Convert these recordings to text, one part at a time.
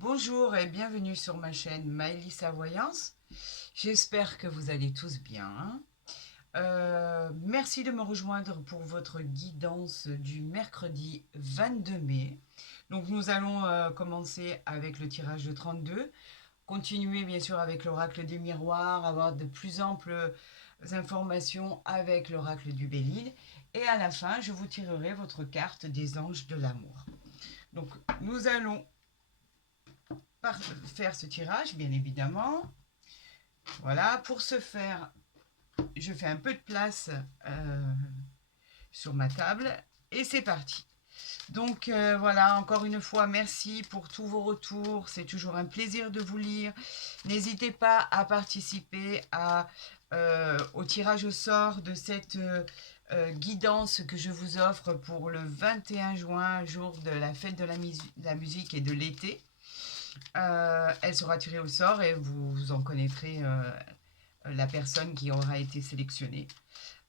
Bonjour et bienvenue sur ma chaîne Maëlys Voyance. J'espère que vous allez tous bien. Merci de me rejoindre pour votre guidance du mercredi 22 mai. Donc nous allons commencer avec le tirage de 32, continuer bien sûr avec l'oracle des miroirs, avoir de plus amples informations avec l'oracle du Bélier. Et à la fin, je vous tirerai votre carte des anges de l'amour. Donc nous allons faire ce tirage, bien évidemment. Voilà, pour ce faire, je fais un peu de place sur ma table et c'est parti. Donc voilà, encore une fois, merci pour tous vos retours. C'est toujours un plaisir de vous lire. N'hésitez pas à participer au tirage au sort de cette guidance que je vous offre pour le 21 juin, jour de la fête de la musique et de l'été. Elle sera tirée au sort et vous en connaîtrez la personne qui aura été sélectionnée.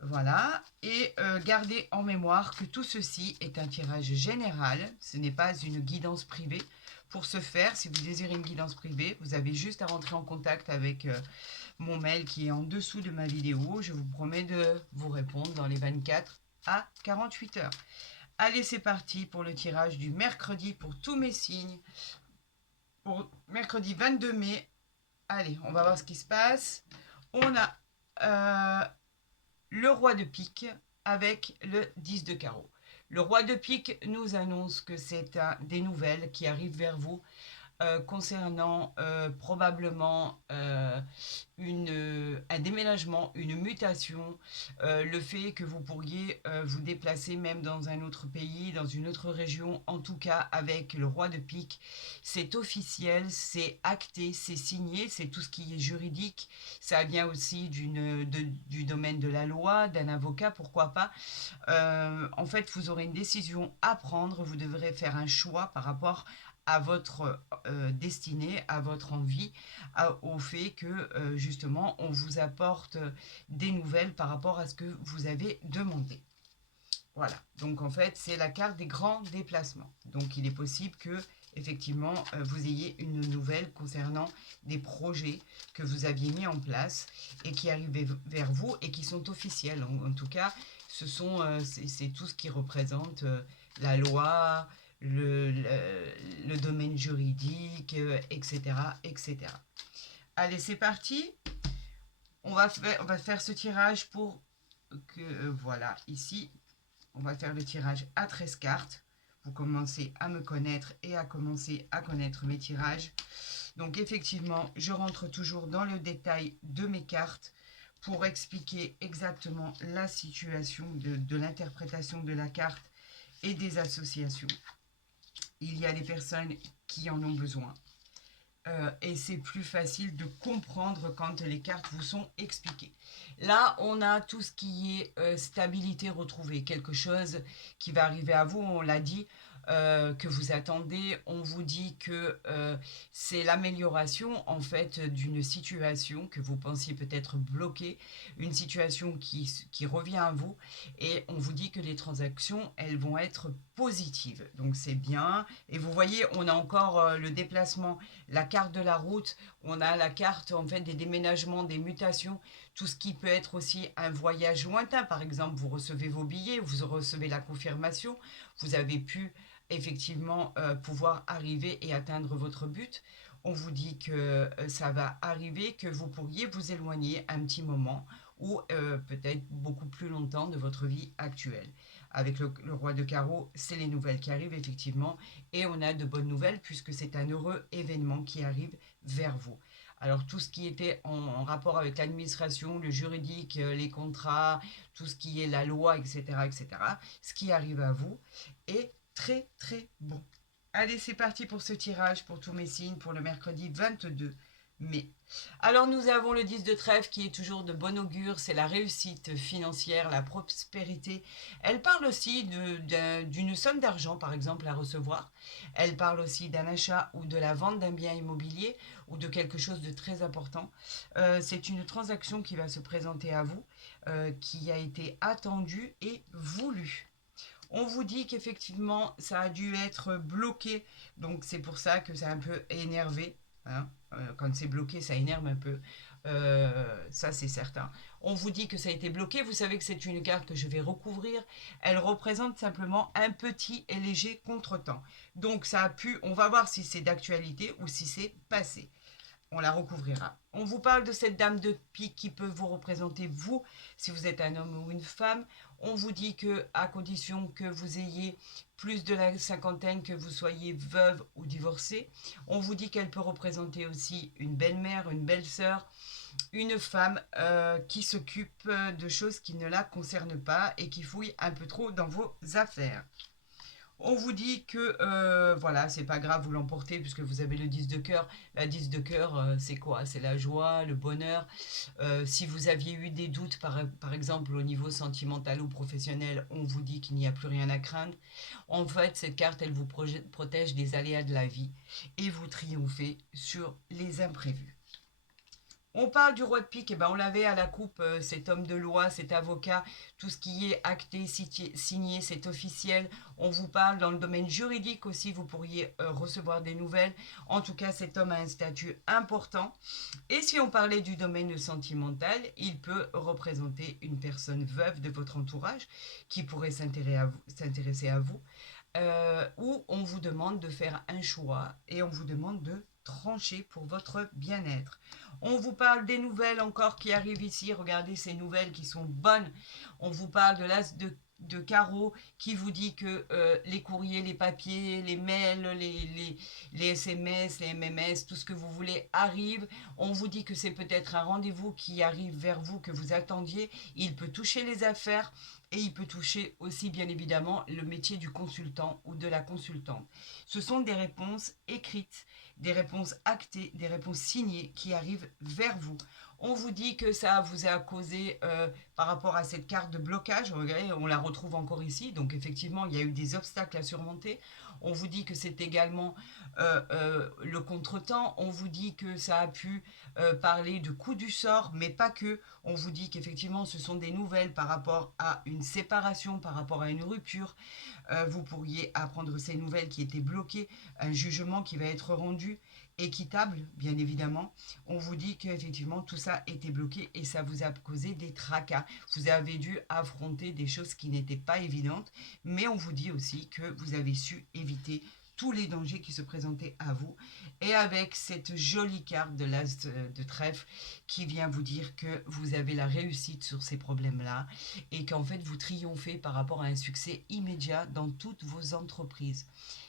Voilà. Et gardez en mémoire que tout ceci est un tirage général. Ce n'est pas une guidance privée. Pour ce faire, si vous désirez une guidance privée, vous avez juste à rentrer en contact avec mon mail qui est en dessous de ma vidéo. Je vous promets de vous répondre dans les 24 à 48 heures. Allez, c'est parti pour le tirage du mercredi pour tous mes signes. Pour mercredi 22 mai. Allez, on va voir ce qui se passe. On a le roi de pique avec le 10 de carreau. Le roi de pique nous annonce que c'est des nouvelles qui arrivent vers vous concernant probablement un déménagement, une mutation, le fait que vous pourriez vous déplacer même dans un autre pays, dans une autre région, en tout cas avec le roi de pique. C'est officiel, c'est acté, c'est signé, c'est tout ce qui est juridique. Ça vient aussi du domaine de la loi, d'un avocat, pourquoi pas. En fait, vous aurez une décision à prendre, vous devrez faire un choix par rapport à votre destinée, à votre envie, au fait que justement on vous apporte des nouvelles par rapport à ce que vous avez demandé. Voilà, donc en fait c'est la carte des grands déplacements. Donc il est possible que effectivement vous ayez une nouvelle concernant des projets que vous aviez mis en place et qui arrivent vers vous et qui sont officiels. En tout cas, c'est tout ce qui représente la loi, le domaine juridique, etc., etc. Allez, c'est parti. On va faire ce tirage pour que, voilà, ici, on va faire le tirage à 13 cartes. Vous commencez à me connaître et à commencer à connaître mes tirages. Donc effectivement, je rentre toujours dans le détail de mes cartes pour expliquer exactement la situation de l'interprétation de la carte et des associations. Il y a des personnes qui en ont besoin. Et c'est plus facile de comprendre quand les cartes vous sont expliquées. Là, on a tout ce qui est stabilité retrouvée, quelque chose qui va arriver à vous, on l'a dit, que vous attendez. On vous dit que c'est l'amélioration en fait d'une situation que vous pensiez peut-être bloquée, une situation qui revient à vous, et on vous dit que les transactions, elles vont être positives. Donc c'est bien. Et vous voyez, on a encore le déplacement, la carte de la route, on a la carte en fait des déménagements, des mutations, tout ce qui peut être aussi un voyage lointain. Par exemple, vous recevez vos billets, vous recevez la confirmation, vous avez pu effectivement pouvoir arriver et atteindre votre but. On vous dit que ça va arriver, que vous pourriez vous éloigner un petit moment ou peut-être beaucoup plus longtemps de votre vie actuelle. Avec le roi de carreau, c'est les nouvelles qui arrivent effectivement et on a de bonnes nouvelles puisque c'est un heureux événement qui arrive vers vous. Alors tout ce qui était en rapport avec l'administration, le juridique, les contrats, tout ce qui est la loi, etc., etc., ce qui arrive à vous est très très bon. Allez, c'est parti pour ce tirage pour tous mes signes pour le mercredi 22 mai. Alors nous avons le 10 de trèfle qui est toujours de bon augure, c'est la réussite financière, la prospérité. Elle parle aussi d'une somme d'argent par exemple à recevoir. Elle parle aussi d'un achat ou de la vente d'un bien immobilier ou de quelque chose de très important. C'est une transaction qui va se présenter à vous, qui a été attendue et voulue. On vous dit qu'effectivement, ça a dû être bloqué, donc c'est pour ça que ça a un peu énervé, hein. Quand c'est bloqué, ça énerve un peu. Ça, c'est certain. On vous dit que ça a été bloqué. Vous savez que c'est une carte que je vais recouvrir. Elle représente simplement un petit et léger contretemps. Donc, ça a pu. On va voir si c'est d'actualité ou si c'est passé. On la recouvrira. On vous parle de cette dame de pique qui peut vous représenter vous, si vous êtes un homme ou une femme. On vous dit que, à condition que vous ayez plus de la cinquantaine, que vous soyez veuve ou divorcée. On vous dit qu'elle peut représenter aussi une belle-mère, une belle-sœur, une femme qui s'occupe de choses qui ne la concernent pas et qui fouille un peu trop dans vos affaires. On vous dit que voilà, c'est pas grave, vous l'emportez puisque vous avez le 10 de cœur. La 10 de cœur, c'est quoi? C'est la joie, le bonheur. Si vous aviez eu des doutes, par exemple, au niveau sentimental ou professionnel, on vous dit qu'il n'y a plus rien à craindre. En fait, cette carte, elle vous protège des aléas de la vie et vous triomphez sur les imprévus. On parle du roi de pique, et ben on l'avait à la coupe, cet homme de loi, cet avocat, tout ce qui est acté, signé, c'est officiel. On vous parle dans le domaine juridique aussi, vous pourriez recevoir des nouvelles. En tout cas, cet homme a un statut important. Et si on parlait du domaine sentimental, il peut représenter une personne veuve de votre entourage qui pourrait s'intéresser à vous, où on vous demande de faire un choix et on vous demande de trancher pour votre bien-être. On vous parle des nouvelles encore qui arrivent ici. Regardez ces nouvelles qui sont bonnes. On vous parle de l'as de carreau qui vous dit que les courriers, les papiers, les mails, les SMS, les MMS, tout ce que vous voulez arrive. On vous dit que c'est peut-être un rendez-vous qui arrive vers vous que vous attendiez. Il peut toucher les affaires et il peut toucher aussi bien évidemment le métier du consultant ou de la consultante. Ce sont des réponses écrites, des réponses actées, des réponses signées qui arrivent vers vous. On vous dit que ça vous a causé par rapport à cette carte de blocage, regardez, on la retrouve encore ici, donc effectivement il y a eu des obstacles à surmonter. On vous dit que c'est également le contretemps, on vous dit que ça a pu parler de coup du sort, mais pas que. On vous dit qu'effectivement ce sont des nouvelles par rapport à une séparation, par rapport à une rupture. Vous pourriez apprendre ces nouvelles qui étaient bloquées, un jugement qui va être rendu équitable, bien évidemment. On vous dit qu'effectivement tout ça était bloqué et ça vous a causé des tracas. Vous avez dû affronter des choses qui n'étaient pas évidentes, mais on vous dit aussi que vous avez su éviter tous les dangers qui se présentaient à vous. Et avec cette jolie carte de l'as de trèfle qui vient vous dire que vous avez la réussite sur ces problèmes-là et qu'en fait vous triomphez par rapport à un succès immédiat dans toutes vos entreprises.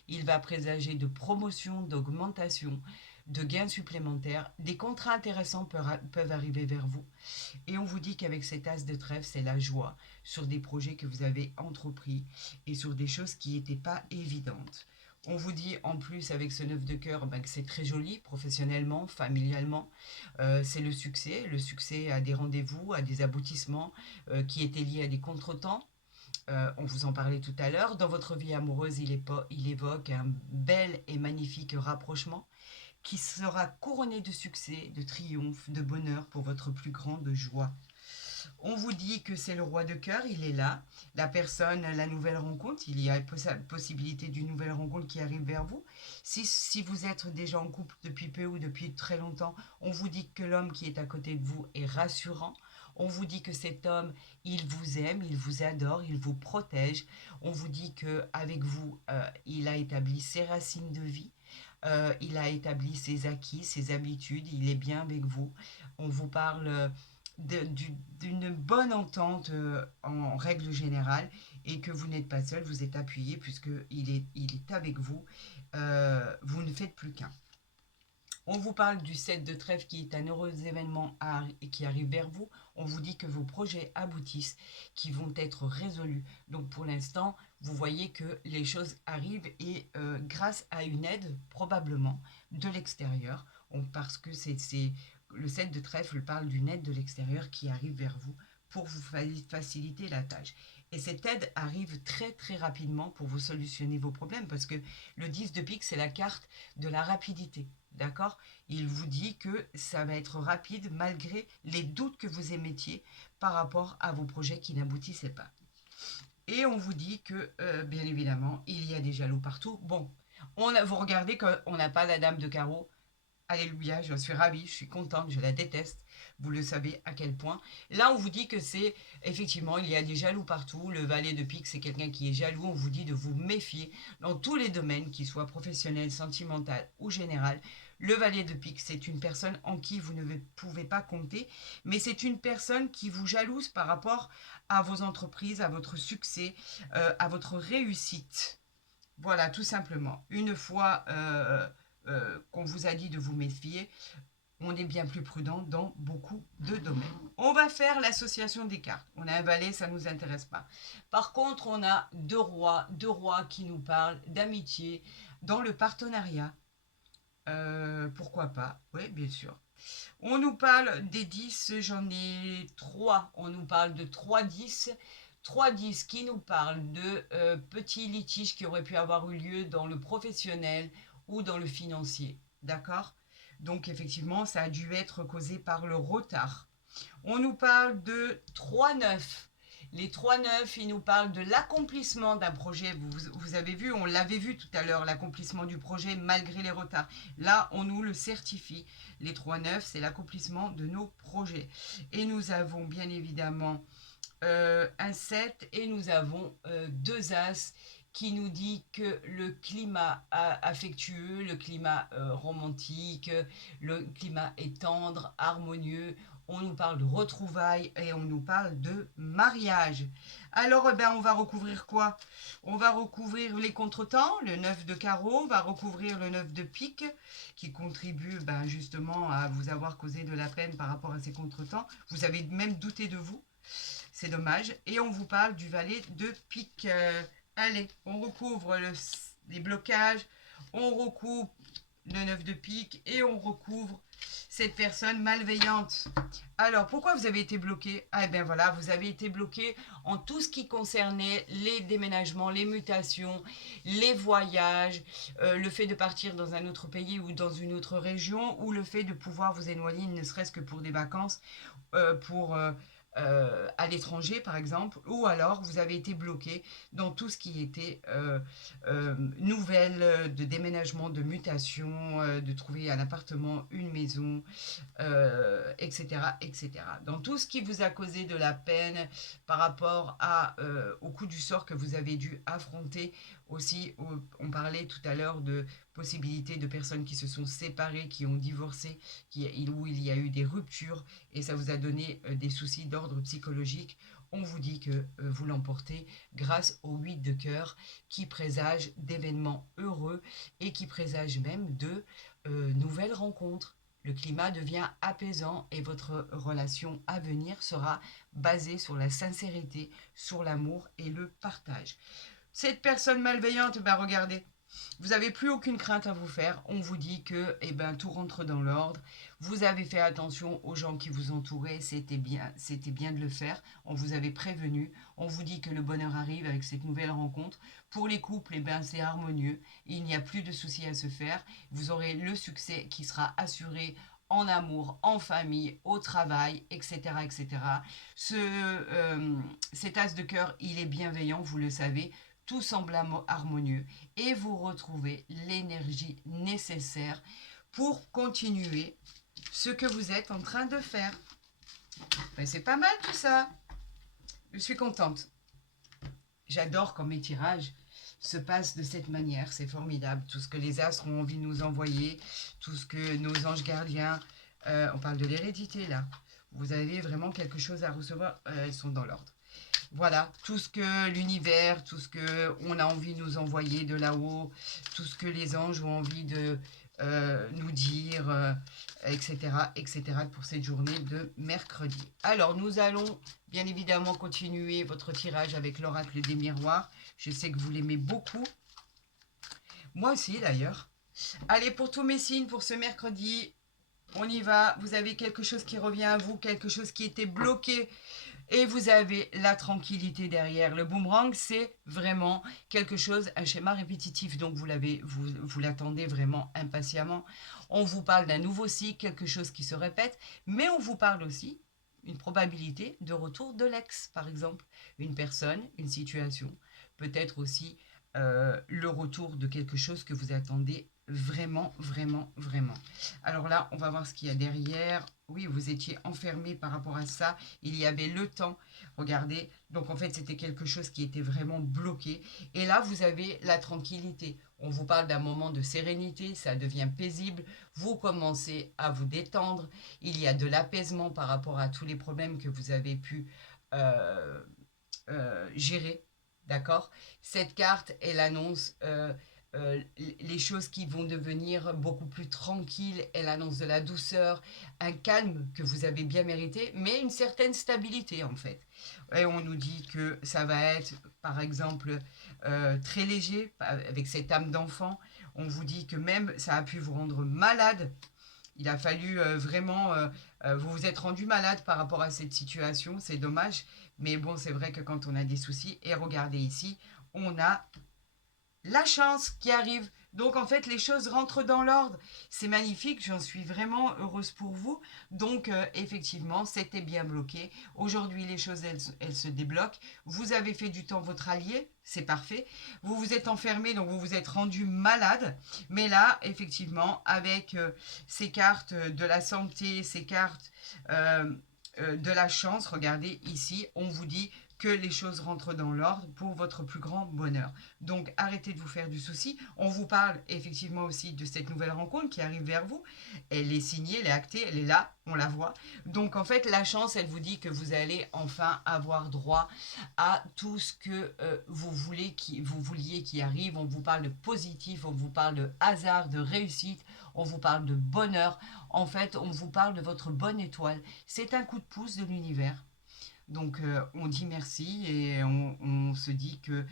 Il va présager de promotion, d'augmentation, de gains supplémentaires. Des contrats intéressants peuvent arriver vers vous. Et on vous dit qu'avec cet as de trèfle, c'est la joie sur des projets que vous avez entrepris et sur des choses qui n'étaient pas évidentes. On vous dit en plus avec ce 9 de cœur ben, que c'est très joli professionnellement, familialement. C'est le succès à des rendez-vous, à des aboutissements qui étaient liés à des contretemps. On vous en parlait tout à l'heure. Dans votre vie amoureuse, il évoque un bel et magnifique rapprochement qui sera couronné de succès, de triomphe, de bonheur pour votre plus grande joie. On vous dit que c'est le roi de cœur, il est là. La personne, la nouvelle rencontre, il y a possibilité d'une nouvelle rencontre qui arrive vers vous. Si vous êtes déjà en couple depuis peu ou depuis très longtemps, on vous dit que l'homme qui est à côté de vous est rassurant. On vous dit que cet homme, il vous aime, il vous adore, il vous protège. On vous dit qu'avec vous, il a établi ses racines de vie. Il a établi ses acquis, ses habitudes, il est bien avec vous. On vous parle d'une bonne entente en règle générale et que vous n'êtes pas seul, vous êtes appuyé puisqu'il est avec vous. Vous ne faites plus qu'un. On vous parle du 7 de trèfle qui est un heureux événement qui arrive vers vous. On vous dit que vos projets aboutissent, qui vont être résolus. Donc pour l'instant, vous voyez que les choses arrivent et grâce à une aide probablement de l'extérieur, parce que le 7 de trèfle parle d'une aide de l'extérieur qui arrive vers vous pour vous faciliter la tâche. Et cette aide arrive très très rapidement pour vous solutionner vos problèmes parce que le 10 de pique, c'est la carte de la rapidité. D'accord? Il vous dit que ça va être rapide malgré les doutes que vous émettiez par rapport à vos projets qui n'aboutissaient pas. Et on vous dit que, bien évidemment, il y a des jaloux partout. Bon, vous regardez qu'on n'a pas la dame de carreau. Alléluia, je suis ravie, je suis contente, je la déteste. Vous le savez à quel point. Là, on vous dit que c'est, effectivement, il y a des jaloux partout. Le valet de pique, c'est quelqu'un qui est jaloux. On vous dit de vous méfier dans tous les domaines, qu'ils soient professionnels, sentimental ou général. Le valet de pique, c'est une personne en qui vous ne pouvez pas compter, mais c'est une personne qui vous jalouse par rapport à vos entreprises, à votre succès, à votre réussite. Voilà, tout simplement. Une fois qu'on vous a dit de vous méfier, on est bien plus prudent dans beaucoup de domaines. On va faire l'association des cartes. On a un valet, ça ne nous intéresse pas. Par contre, on a deux rois qui nous parlent d'amitié dans le partenariat. Pourquoi pas? Oui, bien sûr. On nous parle des 10, j'en ai 3. On nous parle de 3 10. 3 10 qui nous parlent de petits litiges qui auraient pu avoir eu lieu dans le professionnel ou dans le financier. D'accord? Donc effectivement, ça a dû être causé par le retard. On nous parle de 3 9. Les 3 9, ils nous parlent de l'accomplissement d'un projet. Vous avez vu, on l'avait vu tout à l'heure, l'accomplissement du projet malgré les retards. Là, on nous le certifie. Les 3 9, c'est l'accomplissement de nos projets. Et nous avons bien évidemment un 7 et nous avons 2 As qui nous dit que le climat affectueux, le climat romantique, le climat est tendre, harmonieux. On nous parle de retrouvailles et on nous parle de mariage. Alors, on va recouvrir quoi? On va recouvrir les contretemps, le 9 de carreau, on va recouvrir le 9 de pique, qui contribue justement à vous avoir causé de la peine par rapport à ces contretemps. Vous avez même douté de vous. C'est dommage. Et on vous parle du valet de pique. Allez, on recouvre les blocages, on recouvre le 9 de pique et on recouvre cette personne malveillante. Alors, pourquoi vous avez été bloqué? Ah bien voilà, vous avez été bloqué en tout ce qui concernait les déménagements, les mutations, les voyages, le fait de partir dans un autre pays ou dans une autre région, ou le fait de pouvoir vous éloigner, ne serait-ce que pour des vacances, pour à l'étranger par exemple, ou alors vous avez été bloqué dans tout ce qui était nouvelles de déménagement, de mutation, de trouver un appartement, une maison, etc., etc. Dans tout ce qui vous a causé de la peine par rapport au coup du sort que vous avez dû affronter aussi. On parlait tout à l'heure de possibilités de personnes qui se sont séparées, qui ont divorcé, où il y a eu des ruptures et ça vous a donné des soucis d'ordre psychologique. On vous dit que vous l'emportez grâce au 8 de cœur qui présage d'événements heureux et qui présage même de nouvelles rencontres. Le climat devient apaisant et votre relation à venir sera basée sur la sincérité, sur l'amour et le partage. Cette personne malveillante, regardez, vous n'avez plus aucune crainte à vous faire. On vous dit que tout rentre dans l'ordre. Vous avez fait attention aux gens qui vous entouraient. C'était bien de le faire. On vous avait prévenu. On vous dit que le bonheur arrive avec cette nouvelle rencontre. Pour les couples, c'est harmonieux. Il n'y a plus de soucis à se faire. Vous aurez le succès qui sera assuré en amour, en famille, au travail, etc. etc. Cet as de cœur, il est bienveillant, vous le savez. Tout semble harmonieux et vous retrouvez l'énergie nécessaire pour continuer ce que vous êtes en train de faire. C'est pas mal tout ça. Je suis contente. J'adore quand mes tirages se passent de cette manière. C'est formidable. Tout ce que les astres ont envie de nous envoyer, tout ce que nos anges gardiens... on parle de l'hérédité là. Vous avez vraiment quelque chose à recevoir. Elles sont dans l'ordre. Voilà, tout ce que l'univers, tout ce qu'on a envie de nous envoyer de là-haut, tout ce que les anges ont envie de nous dire, etc., etc. pour cette journée de mercredi. Alors, nous allons bien évidemment continuer votre tirage avec l'oracle des miroirs. Je sais que vous l'aimez beaucoup. Moi aussi, d'ailleurs. Allez, pour tous mes signes, pour ce mercredi, on y va. Vous avez quelque chose qui revient à vous, quelque chose qui était bloqué. Et vous avez la tranquillité derrière. Le boomerang, c'est vraiment quelque chose, un schéma répétitif. Donc, vous l'attendez vraiment impatiemment. On vous parle d'un nouveau cycle, quelque chose qui se répète. Mais on vous parle aussi une probabilité de retour de l'ex, par exemple. Une personne, une situation, peut-être aussi le retour de quelque chose que vous attendez vraiment, vraiment, vraiment. Alors là, on va voir ce qu'il y a derrière. Oui, vous étiez enfermé par rapport à ça. Il y avait le temps. Regardez. Donc en fait, c'était quelque chose qui était vraiment bloqué. Et là, vous avez la tranquillité. On vous parle d'un moment de sérénité, ça devient paisible. Vous commencez à vous détendre. Il y a de l'apaisement par rapport à tous les problèmes que vous avez pu euh, gérer. D'accord. Cette carte, elle annonce les choses qui vont devenir beaucoup plus tranquilles. Elle annonce de la douceur, un calme que vous avez bien mérité, mais une certaine stabilité en fait. Et on nous dit que ça va être, par exemple, très léger, avec cette âme d'enfant. On vous dit que même ça a pu vous rendre malade. Il a fallu vraiment, vous vous êtes rendu malade par rapport à cette situation, c'est dommage. Mais bon, c'est vrai que quand on a des soucis, et regardez ici, on a la chance qui arrive. Donc en fait, les choses rentrent dans l'ordre. C'est magnifique, j'en suis vraiment heureuse pour vous. Donc effectivement, c'était bien bloqué. Aujourd'hui, les choses, elles se débloquent. Vous avez fait du temps votre allié, c'est parfait. Vous vous êtes enfermé, donc vous vous êtes rendu malade. Mais là, effectivement, avec ces cartes de la santé, ces cartes de la chance, regardez ici, on vous dit que les choses rentrent dans l'ordre pour votre plus grand bonheur. Donc arrêtez de vous faire du souci. On vous parle effectivement aussi de cette nouvelle rencontre qui arrive vers vous. Elle est signée, elle est actée, elle est là, on la voit. Donc en fait, la chance, elle vous dit que vous allez enfin avoir droit à tout ce que vous vouliez qui arrive. On vous parle de positif, on vous parle de hasard, de réussite, on vous parle de bonheur. En fait, on vous parle de votre bonne étoile. C'est un coup de pouce de l'univers. Donc on dit merci et on se dit que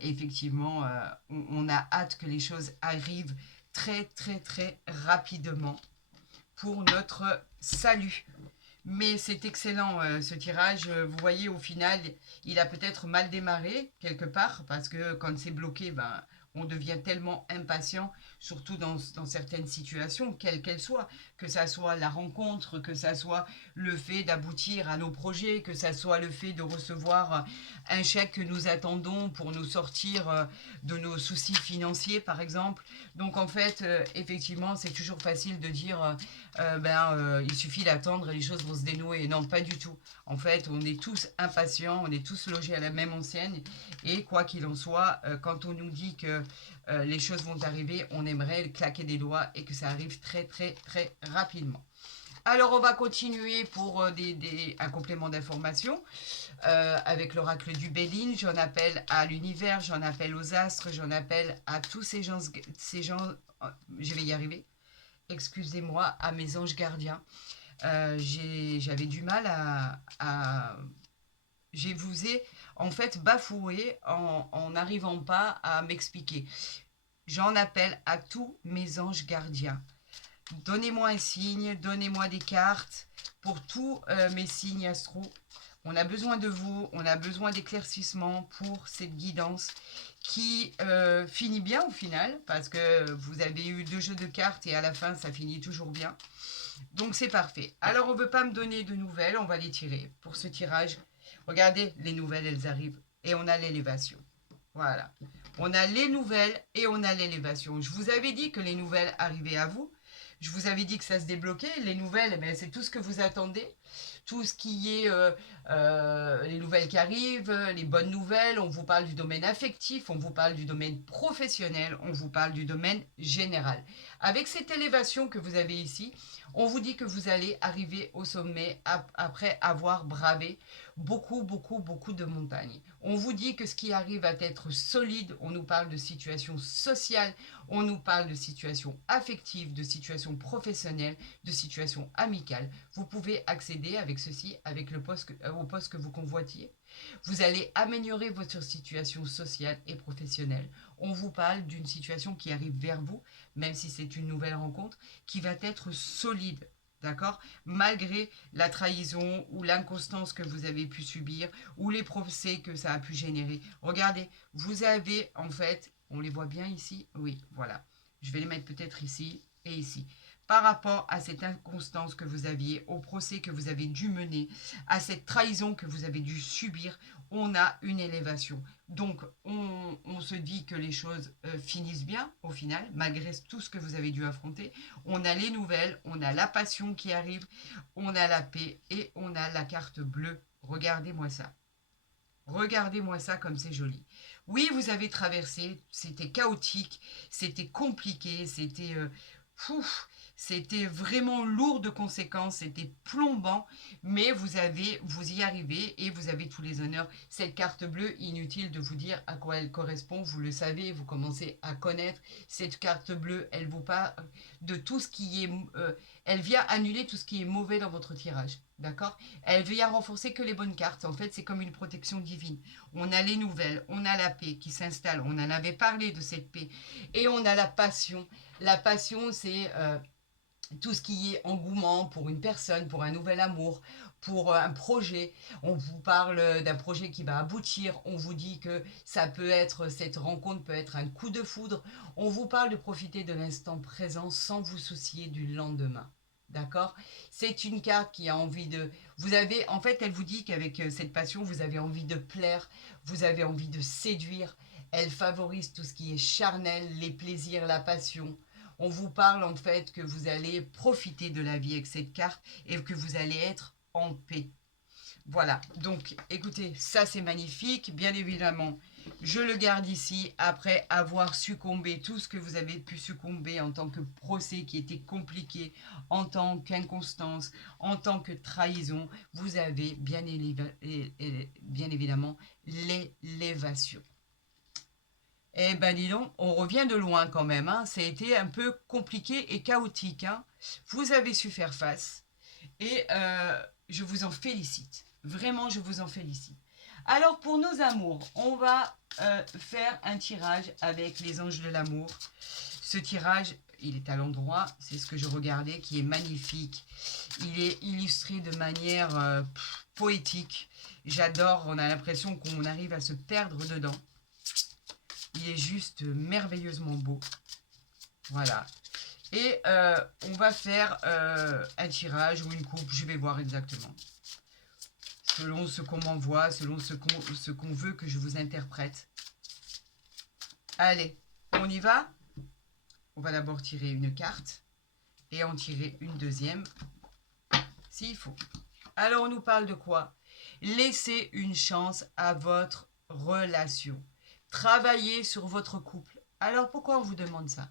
effectivement on a hâte que les choses arrivent très très très rapidement pour notre salut. Mais c'est excellent ce tirage. Vous voyez, au final, il a peut-être mal démarré quelque part parce que quand c'est bloqué, ben, on devient tellement impatient, surtout dans certaines situations, quelles qu'elles soient, que ça soit la rencontre, que ça soit le fait d'aboutir à nos projets, que ça soit le fait de recevoir un chèque que nous attendons pour nous sortir de nos soucis financiers, par exemple. Donc en fait, effectivement, c'est toujours facile de dire il suffit d'attendre et les choses vont se dénouer. Non, pas du tout. En fait, on est tous impatients, on est tous logés à la même enseigne. Et quoi qu'il en soit, quand on nous dit que les choses vont arriver, on aimerait claquer des doigts et que ça arrive très très très rapidement. Alors on va continuer pour un complément d'information avec l'oracle du Béline. J'en appelle à l'univers, j'en appelle aux astres, j'en appelle à tous ces gens je vais y arriver, excusez-moi, à mes anges gardiens. J'avais du mal je vous ai en fait bafoué en n'arrivant pas à m'expliquer. J'en appelle à tous mes anges gardiens. Donnez-moi un signe, donnez-moi des cartes pour tous mes signes astro. On a besoin de vous, on a besoin d'éclaircissement pour cette guidance qui finit bien au final, parce que vous avez eu 2 jeux de cartes et à la fin ça finit toujours bien. Donc c'est parfait. Alors on ne veut pas me donner de nouvelles, on va les tirer. Pour ce tirage, regardez, les nouvelles elles arrivent et on a l'élévation. Voilà. On a les nouvelles et on a l'élévation. Je vous avais dit que les nouvelles arrivaient à vous. Je vous avais dit que ça se débloquait. Les nouvelles, eh c'est tout ce que vous attendez. Tout ce qui est les nouvelles qui arrivent, les bonnes nouvelles. On vous parle du domaine affectif, on vous parle du domaine professionnel, on vous parle du domaine général. Avec cette élévation que vous avez ici, on vous dit que vous allez arriver au sommet après avoir bravé beaucoup, beaucoup, beaucoup de montagnes. On vous dit que ce qui arrive à être solide, on nous parle de situation sociale, on nous parle de situation affective, de situation professionnelle, de situation amicale. Vous pouvez accéder avec ceci, avec au poste que vous convoitiez. Vous allez améliorer votre situation sociale et professionnelle. On vous parle d'une situation qui arrive vers vous, même si c'est une nouvelle rencontre, qui va être solide. D'accord. Malgré la trahison ou l'inconstance que vous avez pu subir ou les procès que ça a pu générer. Regardez, vous avez en fait, on les voit bien ici. Oui, voilà. Je vais les mettre peut-être ici et ici. par rapport à cette inconstance que vous aviez, au procès que vous avez dû mener, à cette trahison que vous avez dû subir, on a une élévation. Donc, on se dit que les choses finissent bien, au final, malgré tout ce que vous avez dû affronter. On a les nouvelles, on a la passion qui arrive, on a la paix et on a la carte bleue. Regardez-moi ça. Regardez-moi ça comme c'est joli. Oui, vous avez traversé, c'était chaotique, c'était compliqué, c'était vraiment lourd de conséquences, c'était plombant, mais vous y arrivez et vous avez tous les honneurs. Cette carte bleue, inutile de vous dire à quoi elle correspond, vous le savez, vous commencez à connaître. Cette carte bleue, elle vous parle de tout ce qui est... elle vient annuler tout ce qui est mauvais dans votre tirage, d'accord? Elle vient renforcer que les bonnes cartes. En fait, c'est comme une protection divine. On a les nouvelles, on a la paix qui s'installe. On en avait parlé de cette paix. Et on a la passion. La passion, c'est tout ce qui est engouement pour une personne, pour un nouvel amour, pour un projet. On vous parle d'un projet qui va aboutir. On vous dit que cette rencontre peut être un coup de foudre. On vous parle de profiter de l'instant présent sans vous soucier du lendemain. D'accord? C'est une carte qui a envie de... En fait, elle vous dit qu'avec cette passion, vous avez envie de plaire, vous avez envie de séduire. Elle favorise tout ce qui est charnel, les plaisirs, la passion. On vous parle en fait que vous allez profiter de la vie avec cette carte et que vous allez être en paix. Voilà, donc écoutez, ça c'est magnifique. Bien évidemment, je le garde ici après avoir succombé tout ce que vous avez pu succomber en tant que procès qui était compliqué, en tant qu'inconstance, en tant que trahison. Vous avez bien évidemment l'élévation. Eh ben dis donc, on revient de loin quand même, hein. Ça a été un peu compliqué et chaotique, hein. Vous avez su faire face et je vous en félicite. Vraiment, je vous en félicite. Alors pour nos amours, on va faire un tirage avec les anges de l'amour. Ce tirage, il est à l'endroit, c'est ce que je regardais, qui est magnifique. Il est illustré de manière poétique. J'adore, on a l'impression qu'on arrive à se perdre dedans. Il est juste merveilleusement beau. Voilà. Et on va faire un tirage ou une coupe, je vais voir exactement. Selon ce qu'on m'envoie, selon ce qu'on veut que je vous interprète. Allez, on y va? On va d'abord tirer une carte et en tirer une deuxième, s'il faut. Alors, on nous parle de quoi? Laissez une chance à votre relation. Travaillez sur votre couple. Alors, pourquoi on vous demande ça?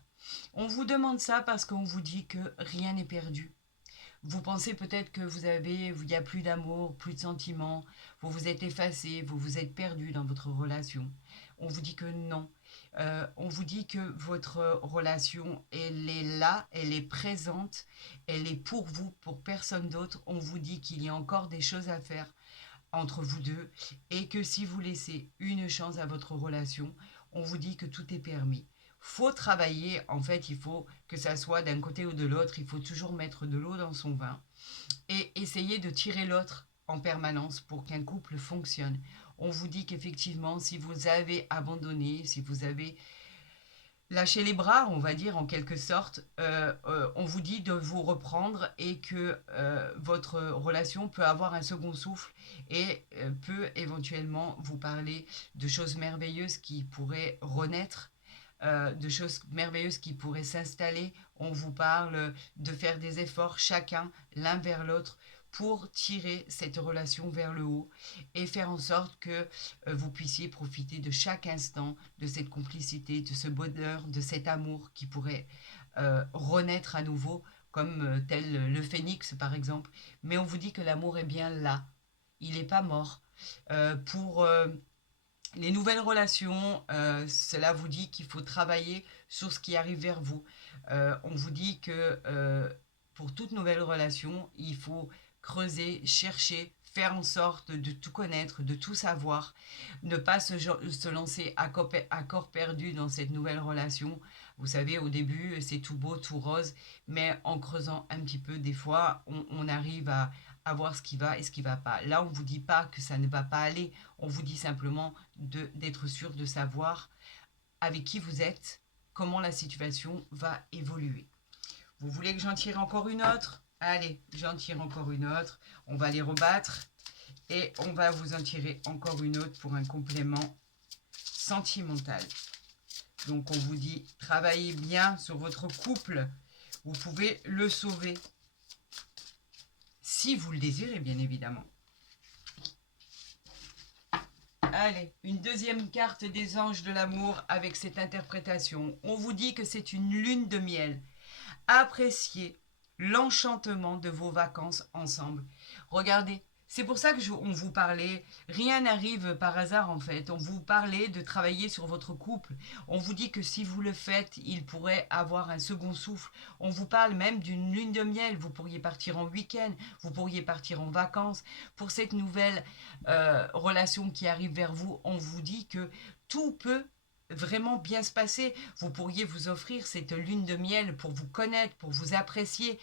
On vous demande ça parce qu'on vous dit que rien n'est perdu. Vous pensez peut-être que il n'y a plus d'amour, plus de sentiments, vous vous êtes effacé, vous vous êtes perdu dans votre relation. On vous dit que non. On vous dit que votre relation, elle est là, elle est présente, elle est pour vous, pour personne d'autre. On vous dit qu'il y a encore des choses à faire entre vous deux et que si vous laissez une chance à votre relation, on vous dit que tout est permis. Faut travailler, en fait, il faut que ça soit d'un côté ou de l'autre, il faut toujours mettre de l'eau dans son vin et essayer de tirer l'autre en permanence pour qu'un couple fonctionne. On vous dit qu'effectivement, si vous avez abandonné, si vous avez lâché les bras, on va dire en quelque sorte, on vous dit de vous reprendre et que votre relation peut avoir un second souffle et peut éventuellement vous parler de choses merveilleuses qui pourraient renaître, de choses merveilleuses qui pourraient s'installer. On vous parle de faire des efforts chacun l'un vers l'autre pour tirer cette relation vers le haut et faire en sorte que vous puissiez profiter de chaque instant, de cette complicité, de ce bonheur, de cet amour qui pourrait renaître à nouveau, comme tel le phénix par exemple. Mais on vous dit que l'amour est bien là, il n'est pas mort. Pour les nouvelles relations, cela vous dit qu'il faut travailler sur ce qui arrive vers vous. On vous dit que pour toute nouvelle relation, il faut creuser, chercher, faire en sorte de tout connaître, de tout savoir, ne pas se lancer à corps perdu dans cette nouvelle relation. Vous savez, au début, c'est tout beau, tout rose, mais en creusant un petit peu, des fois, on arrive à voir ce qui va et ce qui ne va pas. Là, on ne vous dit pas que ça ne va pas aller, on vous dit simplement d'être sûr de savoir avec qui vous êtes, comment la situation va évoluer. Vous voulez que j'en tire encore une autre? Allez, j'en tire encore une autre. On va les rebattre. Et on va vous en tirer encore une autre pour un complément sentimental. Donc on vous dit, travaillez bien sur votre couple. Vous pouvez le sauver. Si vous le désirez, bien évidemment. Allez, une deuxième carte des anges de l'amour avec cette interprétation. On vous dit que c'est une lune de miel. Appréciez l'enchantement de vos vacances ensemble. Regardez, c'est pour ça que on vous parlait, rien n'arrive par hasard en fait. On vous parlait de travailler sur votre couple. On vous dit que si vous le faites, il pourrait avoir un second souffle. On vous parle même d'une lune de miel. Vous pourriez partir en week-end, vous pourriez partir en vacances. Pour cette nouvelle relation qui arrive vers vous, on vous dit que tout peut vraiment bien se passer. Vous pourriez vous offrir cette lune de miel pour vous connaître, pour vous apprécier,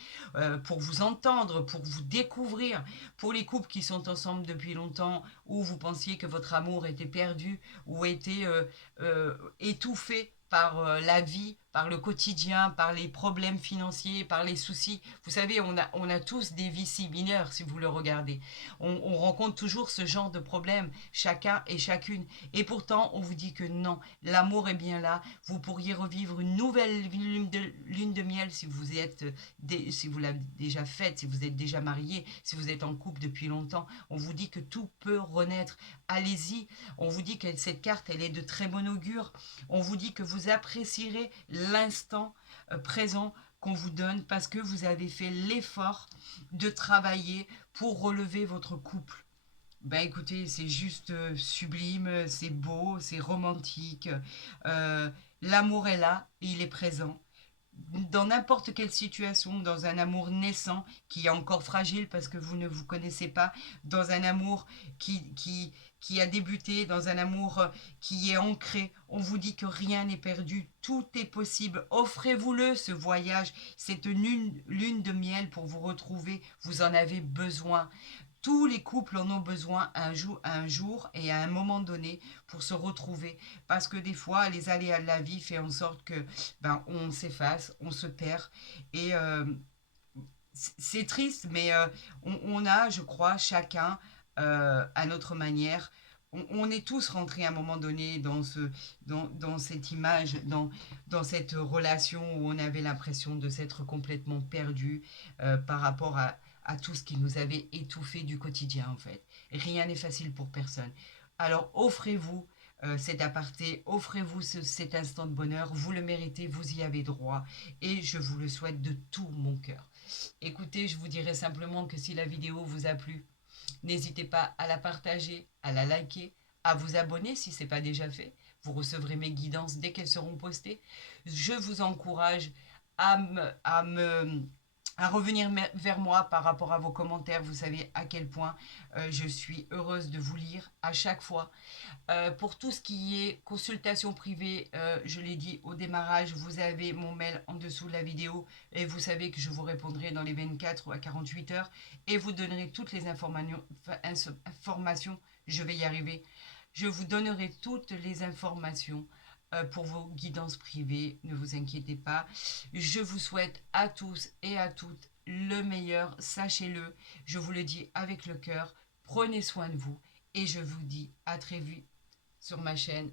pour vous entendre, pour vous découvrir. Pour les couples qui sont ensemble depuis longtemps, où vous pensiez que votre amour était perdu ou était étouffé par la vie, par le quotidien, par les problèmes financiers, par les soucis. Vous savez, on a tous des vices mineurs si vous le regardez. On rencontre toujours ce genre de problème, chacun et chacune. Et pourtant, on vous dit que non, l'amour est bien là. Vous pourriez revivre une nouvelle lune de miel si vous êtes, si vous l'avez déjà faite, si vous êtes déjà marié, si vous êtes en couple depuis longtemps. On vous dit que tout peut renaître. Allez-y. On vous dit que cette carte, elle est de très bon augure. On vous dit que vous apprécierez l'instant présent qu'on vous donne parce que vous avez fait l'effort de travailler pour relever votre couple. Ben écoutez, c'est juste sublime, c'est beau, c'est romantique. L'amour est là, il est présent. Dans n'importe quelle situation, dans un amour naissant qui est encore fragile parce que vous ne vous connaissez pas, dans un amour qui a débuté, dans un amour qui est ancré, on vous dit que rien n'est perdu, tout est possible. Offrez-vous-le, ce voyage, cette lune de miel pour vous retrouver, vous en avez besoin. Tous les couples en ont besoin un jour et à un moment donné pour se retrouver. Parce que des fois, les aléas de la vie font en sorte que on s'efface, on se perd. Et c'est triste, mais on a, je crois, chacun à notre manière. On est tous rentrés à un moment donné dans cette image, dans cette relation où on avait l'impression de s'être complètement perdu par rapport à tout ce qui nous avait étouffé du quotidien en fait. Rien n'est facile pour personne. Alors offrez-vous cet aparté, offrez-vous cet instant de bonheur, vous le méritez, vous y avez droit et je vous le souhaite de tout mon cœur. Écoutez, je vous dirai simplement que si la vidéo vous a plu, n'hésitez pas à la partager, à la liker, à vous abonner si ce n'est pas déjà fait. Vous recevrez mes guidances dès qu'elles seront postées. Je vous encourage à revenir vers moi par rapport à vos commentaires. Vous savez à quel point je suis heureuse de vous lire à chaque fois. Pour tout ce qui est consultation privée, je l'ai dit au démarrage, vous avez mon mail en dessous de la vidéo et vous savez que je vous répondrai dans les 24 ou à 48 heures et vous donnerai toutes les informations. Je vais y arriver. Je vous donnerai toutes les informations pour vos guidances privées, ne vous inquiétez pas. Je vous souhaite à tous et à toutes le meilleur, sachez-le, je vous le dis avec le cœur, prenez soin de vous et je vous dis à très vite sur ma chaîne